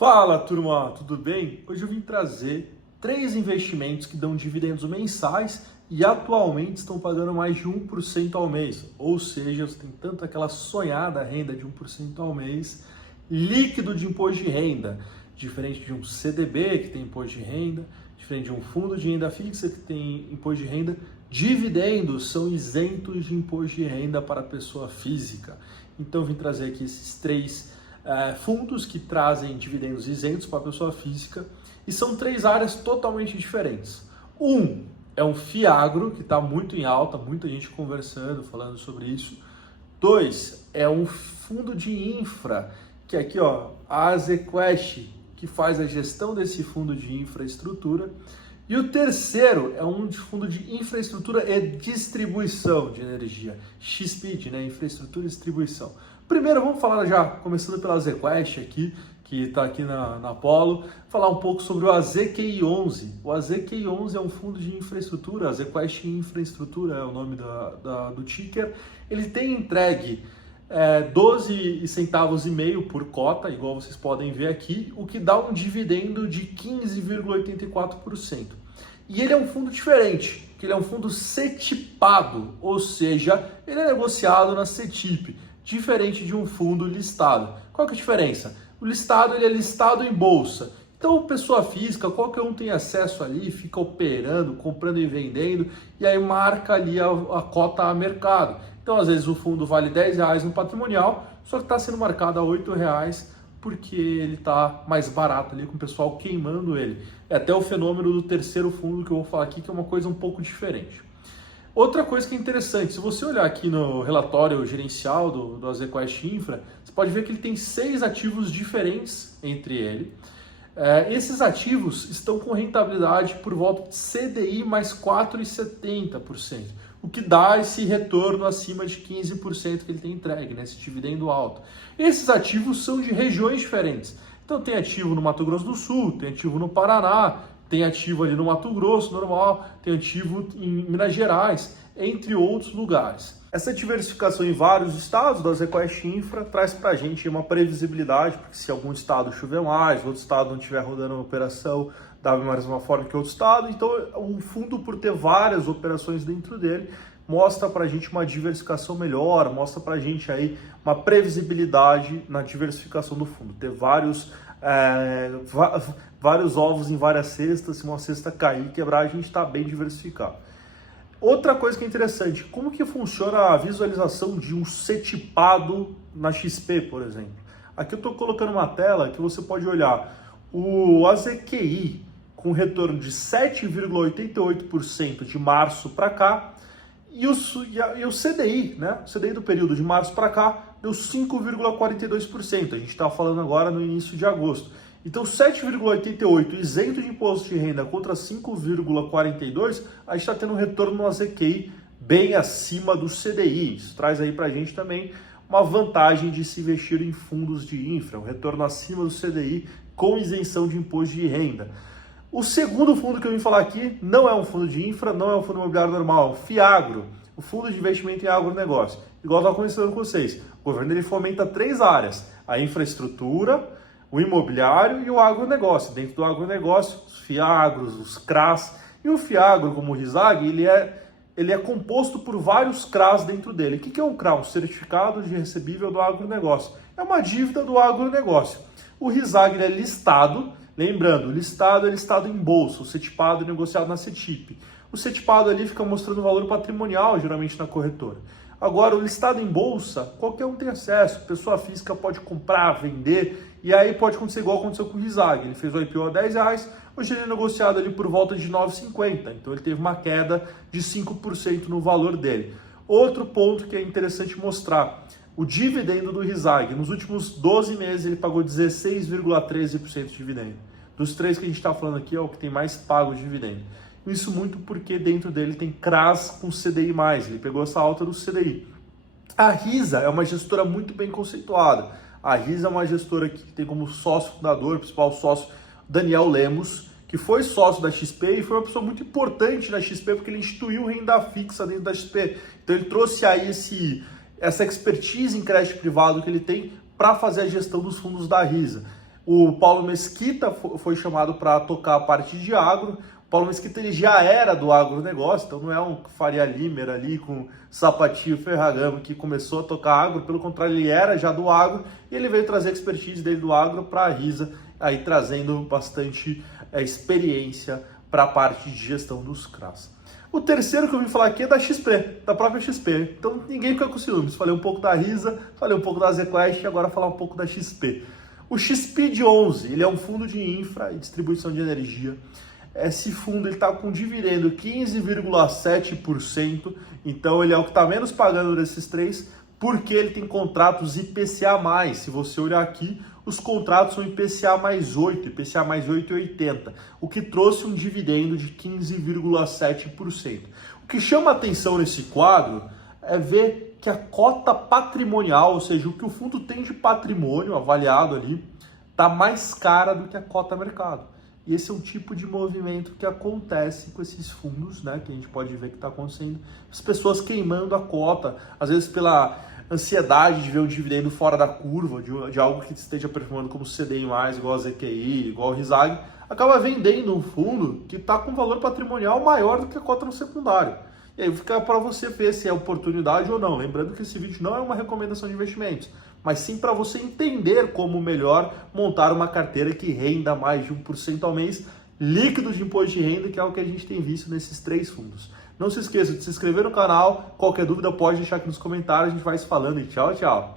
Fala, turma, tudo bem? Hoje eu vim trazer 3 investimentos que dão dividendos mensais e atualmente estão pagando mais de 1% ao mês. Ou seja, você tem tanto aquela sonhada renda de 1% ao mês, líquido de imposto de renda, diferente de um CDB que tem imposto de renda, diferente de um fundo de renda fixa que tem imposto de renda, dividendos são isentos de imposto de renda para a pessoa física. Então eu vim trazer aqui esses 3 fundos que trazem dividendos isentos para a pessoa física e são 3 áreas totalmente diferentes. Um é um FIAGRO, que está muito em alta, muita gente conversando, falando sobre isso. 2 é um fundo de infra, que é aqui, ó, a Azequest, que faz a gestão desse fundo de infraestrutura. E o terceiro é um fundo de infraestrutura e distribuição de energia, XPID, né? Infraestrutura e distribuição. Primeiro, vamos falar já, começando pela Azequest aqui, que está aqui na Polo, falar um pouco sobre o AZQI11. O AZQI11 é um fundo de infraestrutura, Azequest Infraestrutura é o nome do ticker. Ele tem entregue 12 centavos e meio por cota, igual vocês podem ver aqui, o que dá um dividendo de 15,84%. E ele é um fundo diferente, que ele é um fundo CETIPado, ou seja, ele é negociado na CETIP, diferente de um fundo listado. Qual que é a diferença? O listado ele é listado em bolsa. Então, pessoa física, qualquer um tem acesso ali, fica operando, comprando e vendendo, e aí marca ali a cota a mercado. Então, às vezes o fundo vale R$10 no patrimonial, só que está sendo marcado a R$8 porque ele está mais barato ali, com o pessoal queimando ele. É até o fenômeno do terceiro fundo que eu vou falar aqui, que é uma coisa um pouco diferente. Outra coisa que é interessante, se você olhar aqui no relatório gerencial do Azequest Infra, você pode ver que ele tem 6 ativos diferentes entre ele. Esses ativos estão com rentabilidade por volta de CDI mais 4,70%, o que dá esse retorno acima de 15% que ele tem entregue, né, esse dividendo alto. Esses ativos são de regiões diferentes. Então tem ativo no Mato Grosso do Sul, tem ativo no Paraná, tem ativo ali no Mato Grosso normal, tem ativo em Minas Gerais, entre outros lugares. Essa diversificação em vários estados da Azequest Infra traz para a gente uma previsibilidade, porque se algum estado chover mais, outro estado não estiver rodando uma operação da mesma forma que outro estado, então o fundo, por ter várias operações dentro dele, mostra para a gente uma diversificação melhor, mostra para a gente aí uma previsibilidade na diversificação do fundo, ter vários ovos em várias cestas, se uma cesta cair e quebrar, a gente está bem diversificado. Outra coisa que é interessante, como que funciona a visualização de um CETIPado na XP, por exemplo? Aqui eu estou colocando uma tela que você pode olhar o AZQI com retorno de 7,88% de março para cá e o CDI, né? O CDI do período de março para cá deu 5,42%. A gente está falando agora no início de agosto. Então, 7,88 isento de imposto de renda contra 5,42, a gente está tendo um retorno no AZQI bem acima do CDI. Isso traz aí para a gente também uma vantagem de se investir em fundos de infra, um retorno acima do CDI com isenção de imposto de renda. O segundo fundo que eu vim falar aqui não é um fundo de infra, não é um fundo imobiliário normal, é um FIAGRO, o Fundo de Investimento em Agronegócio. Igual eu estava conversando com vocês, o governo ele fomenta 3 áreas, a infraestrutura, o imobiliário e o agronegócio. Dentro do agronegócio, os FIAGROS, os CRAs. E o FIAGRO, como o RISAG, ele é composto por vários CRAs dentro dele. O que é um CRA? Um certificado de recebível do agronegócio. É uma dívida do agronegócio. O RISAG ele é listado, lembrando, o listado é listado em bolsa, o CETIPado é negociado na CETIP. O CETIPado ali fica mostrando o valor patrimonial, geralmente na corretora. Agora, o listado em bolsa, qualquer um tem acesso, pessoa física pode comprar, vender, e aí pode acontecer igual aconteceu com o RISAG. Ele fez o IPO a R$10, hoje ele é negociado ali por volta de R$ 9,50, então ele teve uma queda de 5% no valor dele. Outro ponto que é interessante mostrar, o dividendo do RISAG, nos últimos 12 meses ele pagou 16,13% de dividendo. Dos 3 que a gente está falando aqui é o que tem mais pago de dividendo. Isso muito porque dentro dele tem CRAs com CDI+, ele pegou essa alta do CDI. A RISA é uma gestora muito bem conceituada. A RISA é uma gestora que tem como sócio fundador, principal sócio, Daniel Lemos, que foi sócio da XP e foi uma pessoa muito importante na XP porque ele instituiu renda fixa dentro da XP. Então ele trouxe aí essa expertise em crédito privado que ele tem para fazer a gestão dos fundos da RISA. O Paulo Mesquita foi chamado para tocar a parte de agro. O Paulo Mesquita ele já era do agronegócio, então não é um Faria Limer ali com sapatinho Ferragamo que começou a tocar agro, pelo contrário, ele era já do agro e ele veio trazer a expertise dele do agro para a Risa, aí trazendo bastante experiência para a parte de gestão dos CRAs. O terceiro que eu vim falar aqui é da XP, da própria XP. Então ninguém fica com ciúmes. Falei um pouco da Risa, falei um pouco da ZQuest e agora falar um pouco da XP. O XPID11, ele é um fundo de infra e distribuição de energia. Esse fundo está com dividendo 15,7%, então ele é o que está menos pagando desses três, porque ele tem contratos IPCA+. Se você olhar aqui, os contratos são IPCA mais 8, IPCA mais 8,80, o que trouxe um dividendo de 15,7%. O que chama atenção nesse quadro é ver que a cota patrimonial, ou seja, o que o fundo tem de patrimônio avaliado ali, está mais cara do que a cota mercado. E esse é um tipo de movimento que acontece com esses fundos, né? Que a gente pode ver que está acontecendo. As pessoas queimando a cota, às vezes pela ansiedade de ver um dividendo fora da curva, de algo que esteja performando como CDI+, igual a ZQI, igual o RISAG, acaba vendendo um fundo que está com valor patrimonial maior do que a cota no secundário. E aí fica para você ver se é oportunidade ou não. Lembrando que esse vídeo não é uma recomendação de investimentos, mas sim para você entender como melhor montar uma carteira que renda mais de 1% ao mês, líquido de imposto de renda, que é o que a gente tem visto nesses três fundos. Não se esqueça de se inscrever no canal, qualquer dúvida pode deixar aqui nos comentários, a gente vai se falando e tchau, tchau!